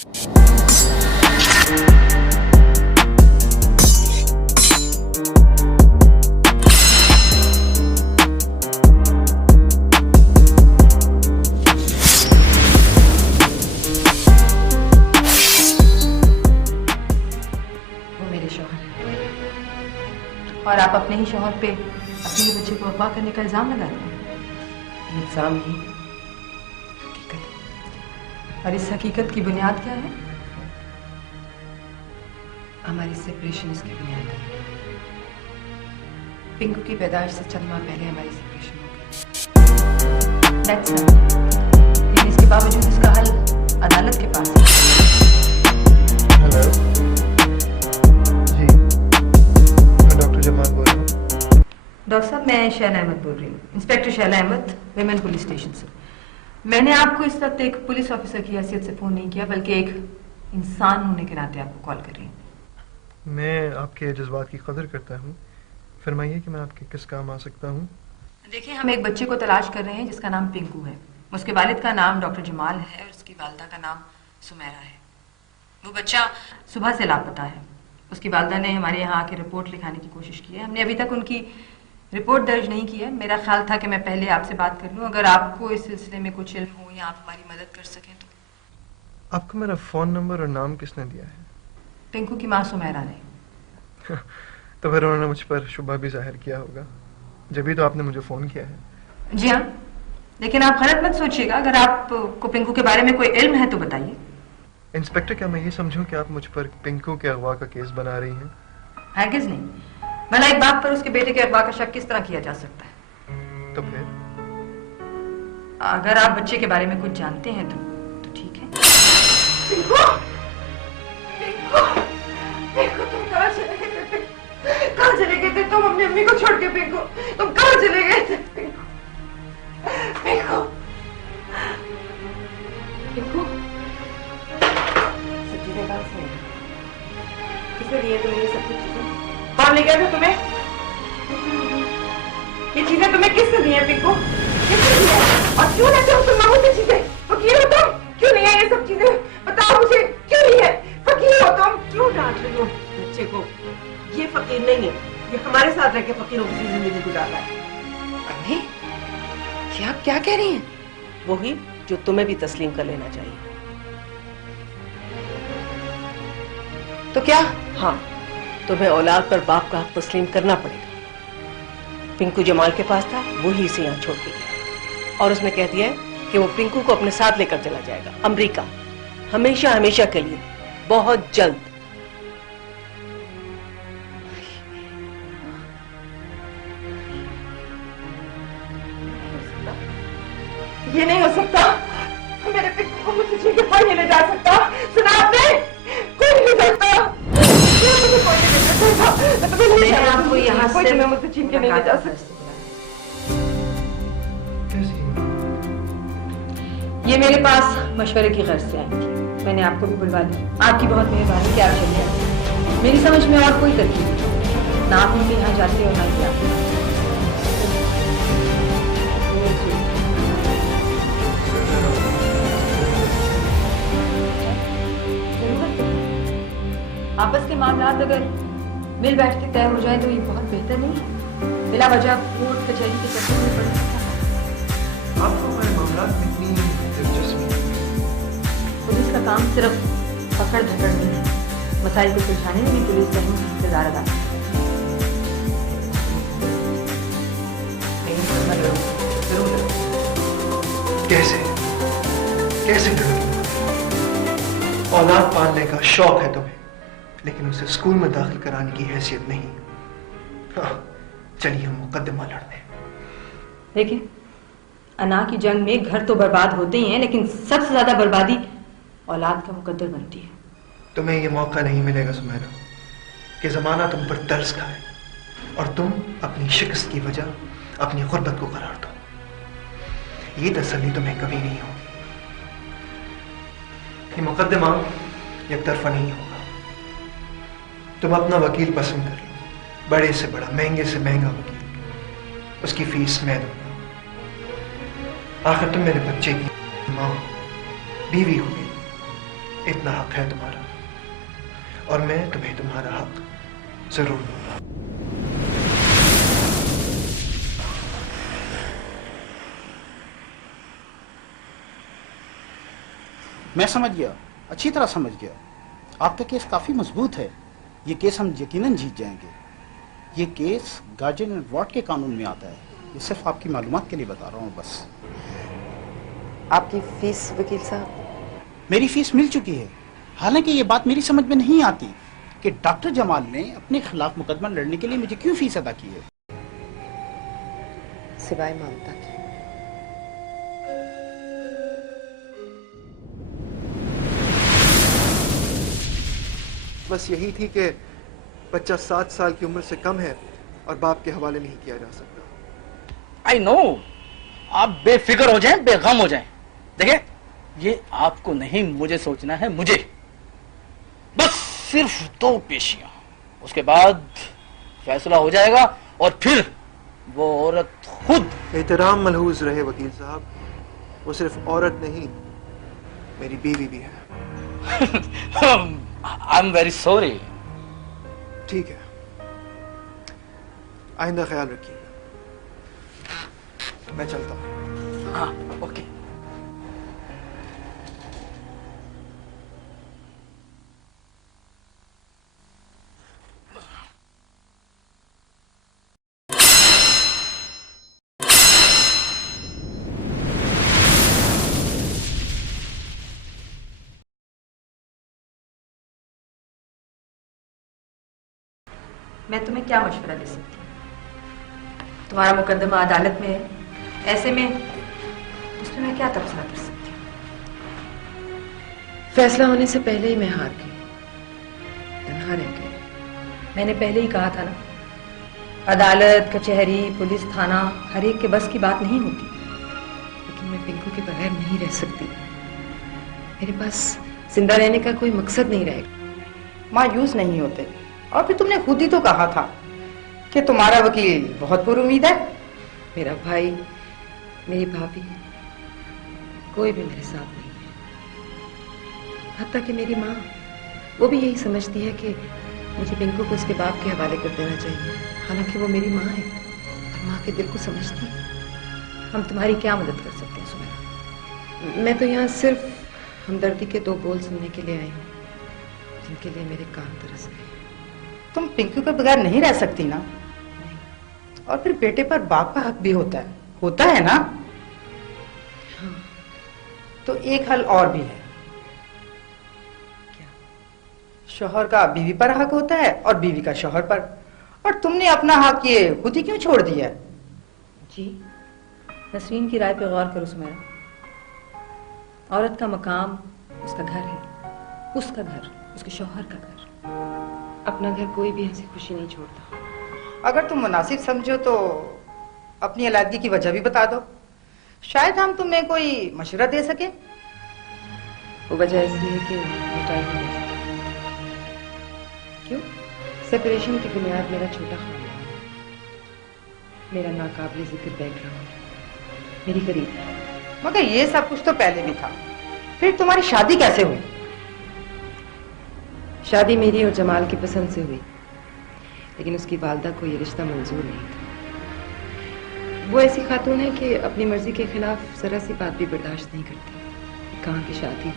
और आप अपने ही शौहर पे अपने बच्चे को अगवा करने का इल्जाम लगाते हैं। इल्जाम नहीं, हकीकत है। और इस हकीकत की बुनियाद क्या है? हमारी सेपरेशन इसकी बुनियाद है। पिंकू की पैदाइश से चंद माह पहले हमारी सेपरेशन हो गई। That's right. लेकिन इसके बावजूद इसका हल अदालत के पास है। हेलो जी, मैं डॉक्टर जमाल बोल रहा हूँ। डॉक्टर साहब, मैं शैला अहमद बोल रही हूँ, inspector Shaila Ahmed, women police station से। मैंने आपको इस वक्त एक पुलिस ऑफिसर की हैसियत से फोन नहीं किया, बल्कि एक इंसान होने के नाते आपको कॉल कर रही हूँ। मैं आपके जज्बात की कदर करता हूँ। फरमाइए कि मैं आपके किस काम आ सकता हूँ। देखिए, हम एक बच्चे को तलाश कर रहे हैं जिसका नाम पिंकू है। उसके वालिद का नाम डॉक्टर जमाल है और उसकी वालदा का नाम सुमेरा है। वो बच्चा सुबह से लापता है। उसकी वालदा ने हमारे यहाँ आके रिपोर्ट लिखाने की कोशिश की है। हमने अभी तक उनकी रिपोर्ट दर्ज नहीं की है। मेरा ख्याल था कि मैं पहले आपसे बात कर लूँ, अगर आपको इस सिलसिले में कुछ इल्म हो या आप हमारी मदद कर सकें तो। आपको मेरा फ़ोन नंबर और नाम किसने दिया है? पिंकू की माँ सुमेरा ने। तो फिर उन्होंने मुझ पर शुबा भी जाहिर किया होगा, जब भी तो आपने मुझे फ़ोन किया है। जी हाँ, लेकिन आप गलत मत सोचिएगा। अगर आपको पिंकू के बारे में कोई इल्म है तो बताइए। इंस्पेक्टर, क्या मैं ये समझूं कि आप मुझ पर पिंकू के अगवा का केस बना रही हैं? हरगिज़ नहीं। भला एक बाप पर उसके बेटे के अगवा का शक किस तरह किया जा सकता है? तो फिर अगर आप बच्चे के बारे में कुछ जानते हैं तो ठीक है। पिंकू, पिंकू, पिंकू, तुम कहाँ चले गए थे? कहाँ चले गए थे तुम अपनी अम्मी को छोड़ के? पिंकू, तुम कहाँ चले गए थे? पिंकू, पिंकू, पिंकू, सब चीजें कहाँ से आई? किसने दिए तुम्हें ये सब कुछ चीजें? कौन ले गया था तुम्हें? ये चीजें तुम्हें किसने दी है पिंकू? किसने दी है? और क्यों लेते हो तुम मामू से चीजें? फकीर हो तुम? क्यों नहीं है ये सब चीजें? बताओ मुझे, क्यों नहीं है? फकीर हो तुम? क्यों डांट रही हो बच्चे को? ये फकीर नहीं है, ये हमारे साथ रह के फकीरों की जिंदगी गुजार रहा है। अम्मी, ये आप क्या कह रही हैं? वही जो तुम्हें भी तस्लीम कर लेना चाहिए। तो क्या? हाँ, तुम्हें औलाद पर बाप का हक तस्लीम करना पड़ेगा। पिंकू जमाल के पास था, वो ही इसे यहाँ छोड़ के गया और उसने कह दिया है कि वो पिंकू को अपने साथ लेकर चला जाएगा अमेरिका, हमेशा हमेशा के लिए, बहुत जल्द। ये नहीं हो सकता। मेरे पिंकू को मुझसे छीन के कोई नहीं ले जा सकता। सुना आपने? कोई नहीं ले सकता। मैंने आपको यहाँ कोई तुम्हें मुझसे छीन के नहीं ले जा सकता। ये मेरे पास मशवरे की गर्ज से आई थी। मैंने आपको भी बुलवा लिया। आपकी बहुत मेहरबानी कि आप चले आए। मेरी समझ में और कोई तरकीब नहीं, ना आप उनके यहाँ जाते और ना ही आते। आपस के मामलात अगर मिल बैठ के तय हो जाए तो ये बहुत बेहतर नहीं है। बिला वजह कोर्ट कचहरी के चक्कर में पड़ सकता। आपको हमारे मामलात में इतनी दिलचस्पी? पुलिस का काम सिर्फ पकड़ धकड़ नहीं है, मसाइल को सुलझाने में भी पुलिस का हिस्सेदार अदा है। कैसे कैसे औलाद पालने का शौक है तुम्हें, लेकिन उसे स्कूल में दाखिल कराने की हैसियत नहीं। हाँ, चलिए हम मुकदमा लड़ने। देखिए, अना की जंग में घर तो बर्बाद होते ही हैं, लेकिन सबसे ज्यादा बर्बादी औलाद का मुकद्दर बनती है। तुम्हें ये मौका नहीं मिलेगा सुमेरा कि जमाना तुम पर तरस खाए और तुम अपनी शिकस्त की वजह अपनी गुर्बत को करार दो। ये तसल्ली तुम्हें कभी नहीं होगी। ये मुकदमा एक तरफा नहीं होगा। तुम अपना वकील पसंद कर लो, बड़े से बड़ा, महंगे से महंगा वकील। उसकी फीस मैं दूंगा। आखिर तुम मेरे बच्चे की माँ, बीवी हो गई। इतना हक है तुम्हारा, और मैं तुम्हें तुम्हारा हक जरूर दूंगा। मैं समझ गया, अच्छी तरह समझ गया। आपका केस काफी मजबूत है। ये केस हम यकीनन जीत जाएंगे। ये केस गार्जियन एंड वार्ड के कानून में आता है। ये सिर्फ आपकी मालूमात के लिए बता रहा हूँ बस। आपकी फीस वकील साहब? मेरी फीस मिल चुकी है। हालांकि ये बात मेरी समझ में नहीं आती कि डॉक्टर जमाल ने अपने खिलाफ मुकदमा लड़ने के लिए मुझे क्यों फीस अदा की है, सिवाय ममता की। बस यही थी कि बच्चा 7 साल की उम्र से कम है और बाप के हवाले नहीं किया जा सकता। आई नो, आप बेफिक्र हो जाएं, बेगम हो जाएं। देखिए, ये आपको नहीं, मुझे सोचना है, मुझे। बस सिर्फ 2 पेशियां, उसके बाद फैसला हो जाएगा और फिर वो औरत खुद। एहतराम मलहूज रहे वकील साहब, वो सिर्फ औरत नहीं, मेरी बीवी भी है। I am very sorry. ठीक है, आइंदा ख्याल रखिएगा। मैं चलता हूँ। हाँ, ओके। मैं तुम्हें क्या मशवरा दे सकती हूँ? तुम्हारा मुकदमा अदालत में है, ऐसे में उसमें मैं क्या तबसरा कर सकती हूँ? फैसला होने से पहले ही मैं हार गई, तन्हा रह गई। मैंने पहले ही कहा था ना, अदालत, कचहरी, पुलिस, थाना, हर एक के बस की बात नहीं होती। लेकिन मैं पिंकू के बगैर नहीं रह सकती। मेरे पास जिंदा रहने का कोई मकसद नहीं रहेगा। मायूस नहीं होते। और फिर तुमने खुद ही तो कहा था कि तुम्हारा वकील बहुत पुरुमीद है। मेरा भाई, मेरी भाभी, कोई भी मेरे साथ नहीं है। हत्ता कि मेरी माँ, वो भी यही समझती है कि मुझे पिंकू को उसके बाप के हवाले कर देना चाहिए। हालांकि वो मेरी माँ है और माँ के दिल को समझती है। हम तुम्हारी क्या मदद कर सकते हैं सुमेरा? मैं तो यहाँ सिर्फ हमदर्दी के 2 बोल सुनने के लिए आई हूँ, जिनके लिए मेरे कान तरस गए। तुम पिंकू के बगैर नहीं रह सकती ना। और फिर बेटे पर बाप का हक भी होता है ना। हाँ। तो एक हल और भी है। क्या? शौहर का बीवी पर हक होता है और बीवी का शौहर पर। और तुमने अपना हक ये खुद ही क्यों छोड़ दिया? जी, नसरीन की राय पे गौर करो सुमेरा। औरत का मकाम उसका घर है, उसका घर, उसके शौहर का घर। अपना घर कोई भी हंसी खुशी नहीं छोड़ता। अगर तुम मुनासिब समझो तो अपनी अलहदगी की वजह भी बता दो, शायद हम तुम्हें कोई मशवरा दे सके। वो वजह ऐसी है कि मैं टाइम नहीं दे सकती। क्यों? सेपरेशन की बुनियाद मेरा छोटा खानदान है, मेरा नाकाबिले जिक्र बैकग्राउंड, मेरी गरीबी। मगर ये सब कुछ तो पहले भी था। फिर तुम्हारी शादी कैसे हुई? शादी मेरी और जमाल की पसंद से हुई, लेकिन उसकी वालदा को ये रिश्ता मंजूर नहीं था। वो ऐसी खातून है कि अपनी मर्जी के खिलाफ जरा सी बात भी बर्दाश्त नहीं करती। कहाँ की शादी।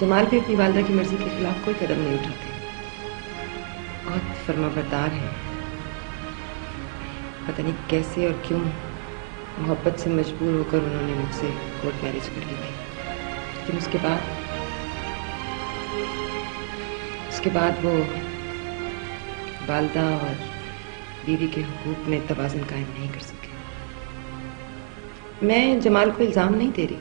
जमाल भी अपनी वालदा की मर्जी के खिलाफ कोई कदम नहीं उठाते, बहुत फर्माबरदार है। पता नहीं कैसे और क्यों मोहब्बत से मजबूर होकर उन्होंने मुझसे कोर्ट मैरिज कर ली थी। लेकिन उसके बाद वो वालदा और बीवी के हुकूक में तवाज़ुन कायम नहीं कर सके। मैं जमाल को इल्ज़ाम नहीं दे रही,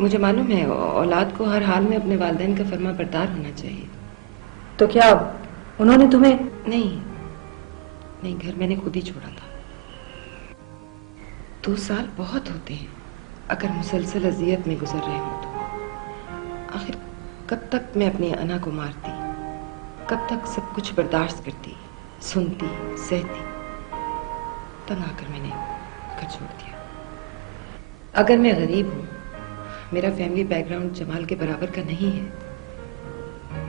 मुझे मालूम है औलाद को हर हाल में अपने वालिदैन का फर्मा बरदार होना चाहिए। तो क्या उन्होंने तुम्हें? नहीं, घर मैंने खुद ही छोड़ा था। 2 साल बहुत होते हैं अगर मुसलसल अजियत में गुजर रहे हों तो। आखिर कब तक मैं अपनी अना को मारती, कब तक सब कुछ बर्दाश्त करती, सुनती, सहती। तंग आकर मैंने घर छोड़ दिया। अगर मैं गरीब हूँ मेरा फैमिली बैकग्राउंड जमाल के बराबर का नहीं है।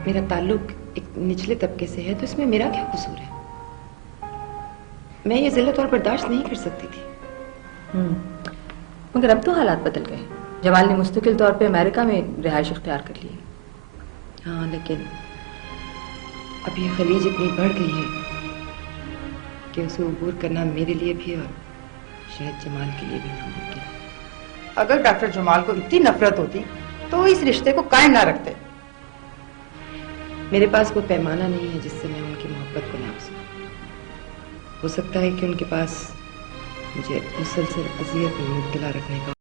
मेरा ताल्लुक एक निचले तबके से है, तो इसमें मेरा क्या कसूर है? मैं ये जिल्लत और बर्दाश्त नहीं कर सकती थी। मगर अब तो हालात बदल गए। जमाल ने मुस्तकिल तौर पे अमेरिका में रिहाइश इख्तियार कर ली है। हाँ, लेकिन अब ये खलीज इतनी बढ़ गई है कि उसे अबूर करना मेरे लिए भी और शायद जमाल के लिए भी नामुमकिन है। अगर डॉक्टर जमाल को इतनी नफरत होती तो वो इस रिश्ते को कायम ना रखते। मेरे पास कोई पैमाना नहीं है जिससे मैं उनकी मोहब्बत को नाप सकूं। हो सकता है कि उनके पास मुझे मुसलसल अज़ियत में मुब्तला रखने का